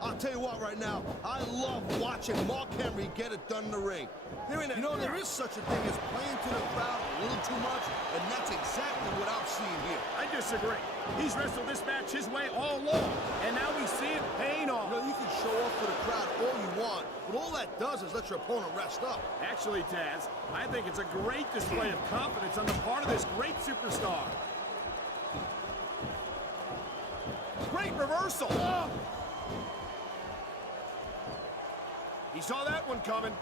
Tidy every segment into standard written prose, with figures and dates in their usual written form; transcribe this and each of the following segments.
I'll tell you what right now, I love watching Mark Henry get it done in the ring. There is such a thing as playing to the crowd a little too much, and that's exactly what I'm seeing here. I disagree. He's wrestled this match his way all along, and now we see it paying off. You can show off to the crowd all you want, but all that does is let your opponent rest up. Actually, Taz, I think it's a great display of confidence on the part of this great superstar. Great reversal. Oh. He saw that one coming.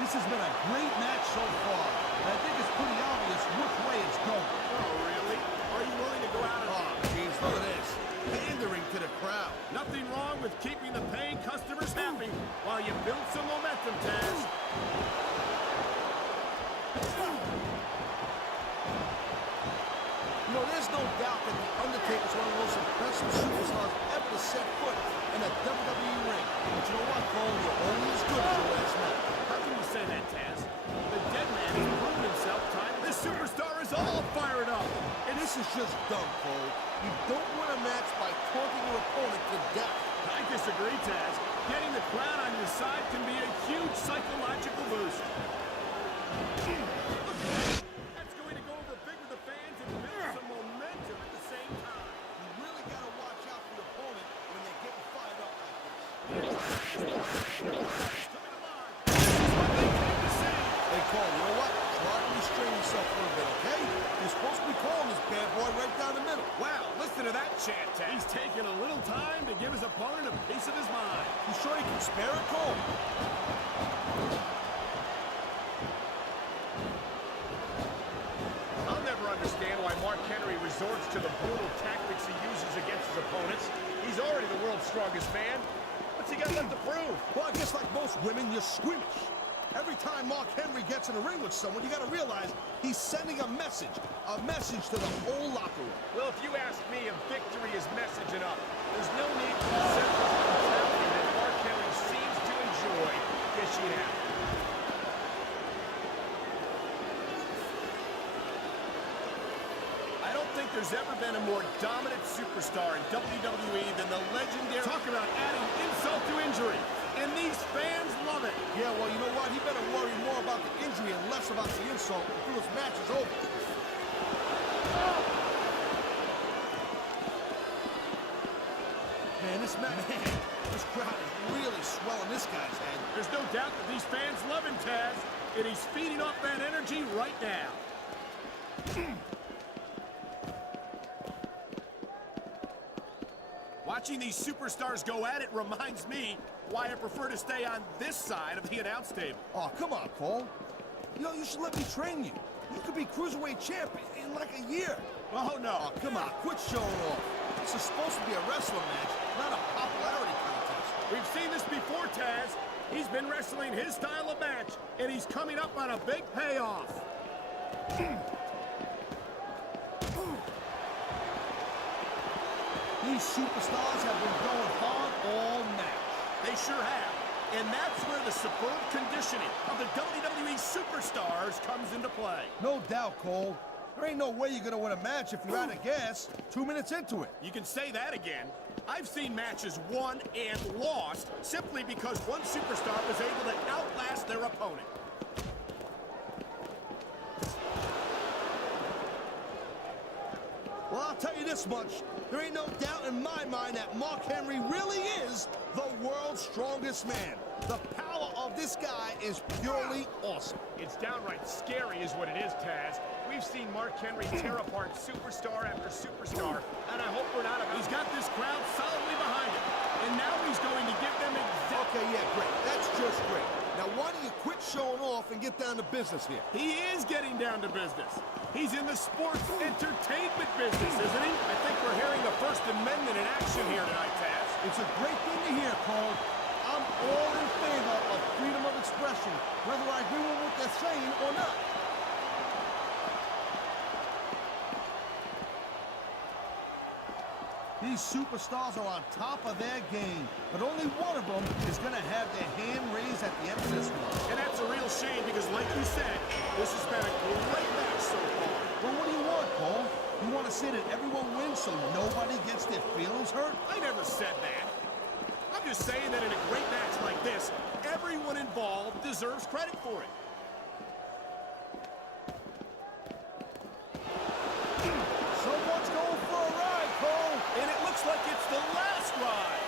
This has been a great match so far. I think it's pretty obvious which way it's going. Oh, really? Are you willing to go out and... Oh, jeez, look at this. Pandering to the crowd. Nothing wrong with keeping the paying customers happy while you build some momentum, Taz. There's no doubt that The Undertaker is one of the most impressive superstars ever to set foot in a WWE ring. But you know what, Cole? You're only as good as your last match. How can you say that, Taz? The dead man has proven himself time. This superstar is all fired up. And this is just dumb, Cole. You don't win a match by taunting your opponent to death. I disagree, Taz. Getting the crowd on your side can be a huge psychological boost. That's going to go over big with the fans and build some momentum at the same time. You really got to watch out for your opponent when they're getting fired up like this. Coming alive. This is what they came to see. Hey, Cole, you know what? Try to restrain yourself a little bit, okay? You're supposed to be calling this bad boy right down the middle. Wow, listen to that chant, Taz. He's taking a little time to give his opponent a piece of his mind. You sure he can spare it, Cole? I'll never understand why Mark Henry resorts to the brutal tactics he uses against his opponents. He's already the world's strongest man. What's he got left to prove? Well, I guess like most women, you're squeamish. Every time Mark Henry gets in a ring with someone, you got to realize he's sending a message to the whole locker room. Well, if you ask me if victory is message enough, there's no need to accept the mentality that Mark Henry seems to enjoy dishing out. I don't think there's ever been a more dominant superstar in WWE than the legendary... Talk about adding insult to injury. And these fans love it. Yeah, well, you know what? He better worry more about the injury and less about the insult until this match is over. Man, this crowd is really swelling this guy's head. There's no doubt that these fans love him, Taz, and he's feeding off that energy right now. Watching these superstars go at it reminds me why I prefer to stay on this side of the announce table. Oh, come on, Cole. You should let me train you. You could be Cruiserweight champ in like a year. Oh, no. Oh, come on, quit showing off. This is supposed to be a wrestling match, not a popularity contest. We've seen this before, Taz. He's been wrestling his style of match, and he's coming up on a big payoff. These superstars have been going hard all match. They sure have. And that's where the superb conditioning of the WWE superstars comes into play. No doubt, Cole. There ain't no way you're going to win a match if you're out of gas 2 minutes into it. You can say that again. I've seen matches won and lost simply because one superstar was able to outlast their opponent. Well, I'll tell you this much. There ain't no doubt in my mind that Mark Henry really is the world's strongest man. The power of this guy is purely awesome. It's downright scary is what it is, Taz. We've seen Mark Henry tear apart superstar after superstar, and I hope we're not... He's got this crowd solidly behind him, and now he's going to give them Okay, yeah, great. That's just great. Now, why don't you quit showing off and get down to business here? He is getting down to business. He's in the sports entertainment business, isn't he? I think we're hearing the First Amendment in action here tonight, Taz. It's a great thing to hear, Cole. I'm all in favor of freedom of expression, whether I agree with what they're saying or not. These superstars are on top of their game, but only one of them is going to have their hand raised at the end of this one. And that's a real shame because, like you said, this has been a great match so far. Well, what do you want, Cole? You want to say that everyone wins so nobody gets their feelings hurt? I never said that. I'm just saying that in a great match like this, everyone involved deserves credit for it. Someone's going for a ride, Cole. And it looks like it's the last ride.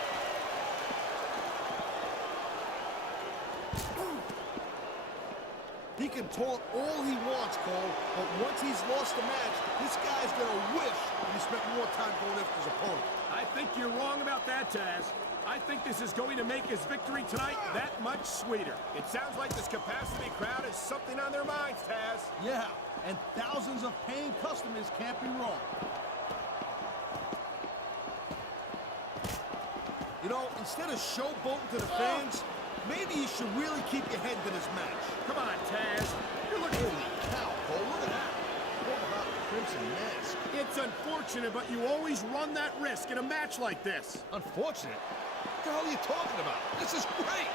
He can taunt all he wants, Cole, but once he's lost the match, this guy's going to wish he spent more time going after his opponent. I think you're wrong about that, Taz. I think this is going to make his victory tonight that much sweeter. It sounds like this capacity crowd has something on their minds, Taz. Yeah, and thousands of paying customers can't be wrong. You know, instead of showboating to the fans, maybe you should really keep your head to this match. Come on, Taz. You're looking... Holy cow, Cole, look at that. Talk about the Crimson Mask. It's unfortunate, but you always run that risk in a match like this. Unfortunate? What the hell are you talking about? This is great!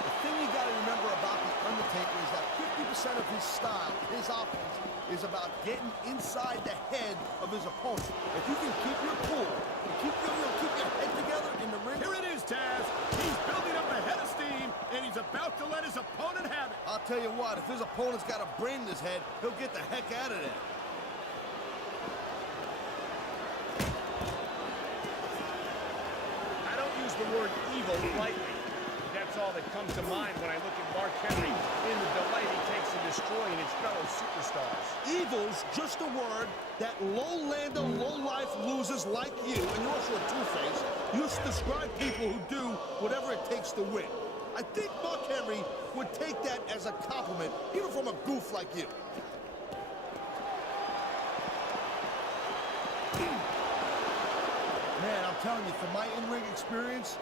The thing you gotta remember about the Undertaker is that 50% of his style, his offense, is about getting inside the head of his opponent. If you can keep your cool, and keep your head together in the ring... Here it is, Taz. He's building up a head of steam, and he's about to let his opponent have it. I'll tell you what, if his opponent's got a brain in his head, he'll get the heck out of there. I don't use the word evil lightly. That's all that comes to mind when I look at Mark Henry in the delight he takes in destroying his fellow superstars. Evil's just a word that low-lander, low-life losers like you, and you're also a two-face, use to describe people who do whatever it takes to win. I think Mark Henry would take that as a compliment, even from a goof like you. Man, I'm telling you, from my in-ring experience,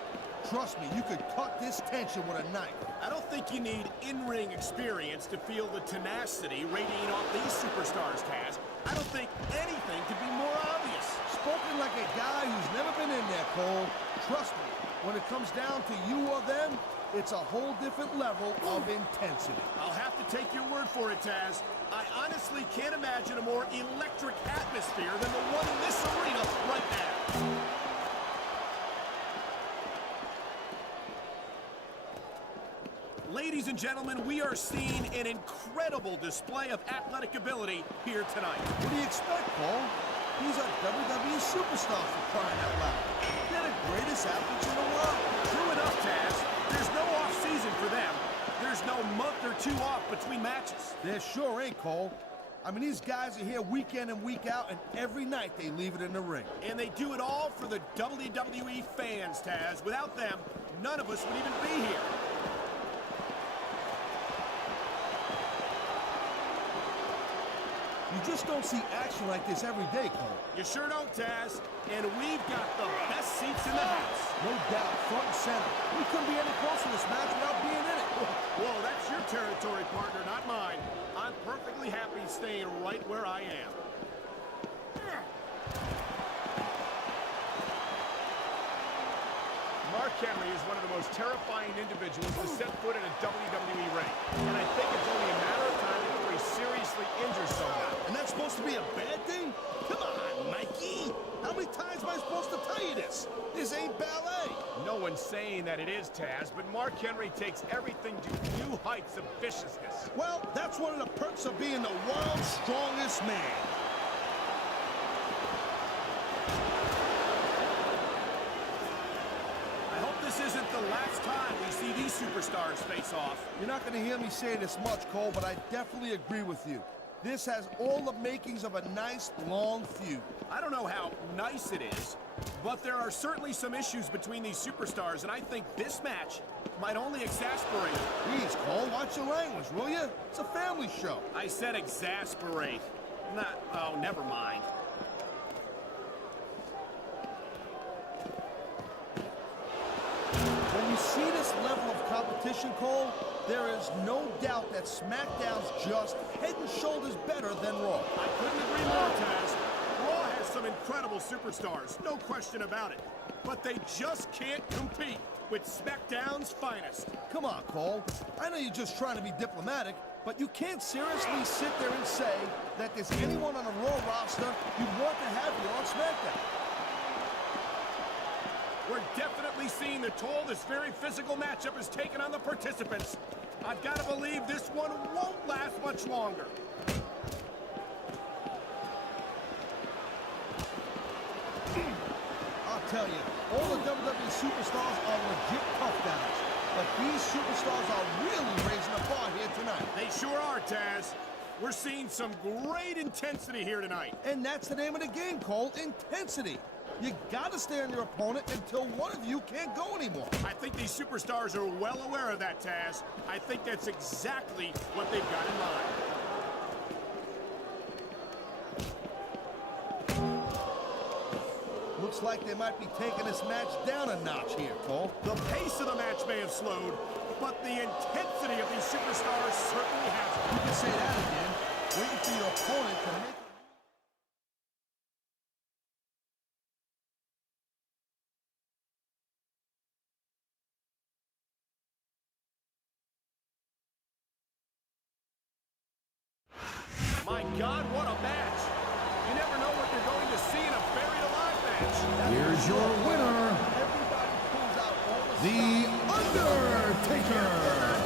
trust me, you could cut this tension with a knife. I don't think you need in-ring experience to feel the tenacity radiating off these superstars, Taz. I don't think anything could be more obvious. Spoken like a guy who's never been in there, Cole. Trust me, when it comes down to you or them, it's a whole different level of intensity. I'll have to take your word for it, Taz. I honestly can't imagine a more electric atmosphere than the one in this arena right now. Ladies and gentlemen, we are seeing an incredible display of athletic ability here tonight. What do you expect, Cole? He's a WWE superstar for crying out loud. They're the greatest athletes in the world. True enough, Taz. There's no off-season for them. There's no month or two off between matches. There sure ain't, Cole. I mean, these guys are here week in and week out, and every night they leave it in the ring. And they do it all for the WWE fans, Taz. Without them, none of us would even be here. You just don't see action like this every day, Cole. You sure don't, Taz. And we've got the best seats in the house. No doubt, front and center. We couldn't be any closer to this match without being in it. Whoa, that's your territory, partner, not mine. I'm perfectly happy staying right where I am. Mark Henry is one of the most terrifying individuals to set foot in a WWE ring. And I think it's only a matter of time before he seriously injures someone. And that's supposed to be a bad thing? Come on, Mikey. How many times am I supposed to tell you this? This ain't ballet. No one's saying that it is, Taz, but Mark Henry takes everything to new heights of viciousness. Well, that's one of the perks of being the world's strongest man. I hope this isn't the last time we see these superstars face off. You're not going to hear me say this much, Cole, but I definitely agree with you. This has all the makings of a nice, long feud. I don't know how nice it is, but there are certainly some issues between these superstars, and I think this match might only exasperate. Please, Cole, watch your language, will you? It's a family show. I said exasperate. Not, oh, never mind. When you see this level of competition, Cole, there is no doubt that SmackDown's just head and shoulders better than Raw. I couldn't agree more, Taz. Raw has some incredible superstars, no question about it. But they just can't compete with SmackDown's finest. Come on, Cole. I know you're just trying to be diplomatic, but you can't seriously sit there and say that there's anyone on the Raw roster you'd want to have here on SmackDown. We're definitely seeing the toll this very physical matchup has taken on the participants. I've got to believe this one won't last much longer. I'll tell you, all the WWE superstars are legit tough guys, but these superstars are really raising the bar here tonight. They sure are, Taz. We're seeing some great intensity here tonight. And that's the name of the game, Cole, intensity. You gotta stay on your opponent until one of you can't go anymore. I think these superstars are well aware of that, Taz. I think that's exactly what they've got in mind. Looks like they might be taking this match down a notch here, Cole. The pace of the match may have slowed, but the intensity of these superstars certainly hasn't. You can say that again. Waiting for your opponent to make... My God, what a match! You never know what you're going to see in a buried alive match. Here's your winner, Everybody pulls out all The Undertaker.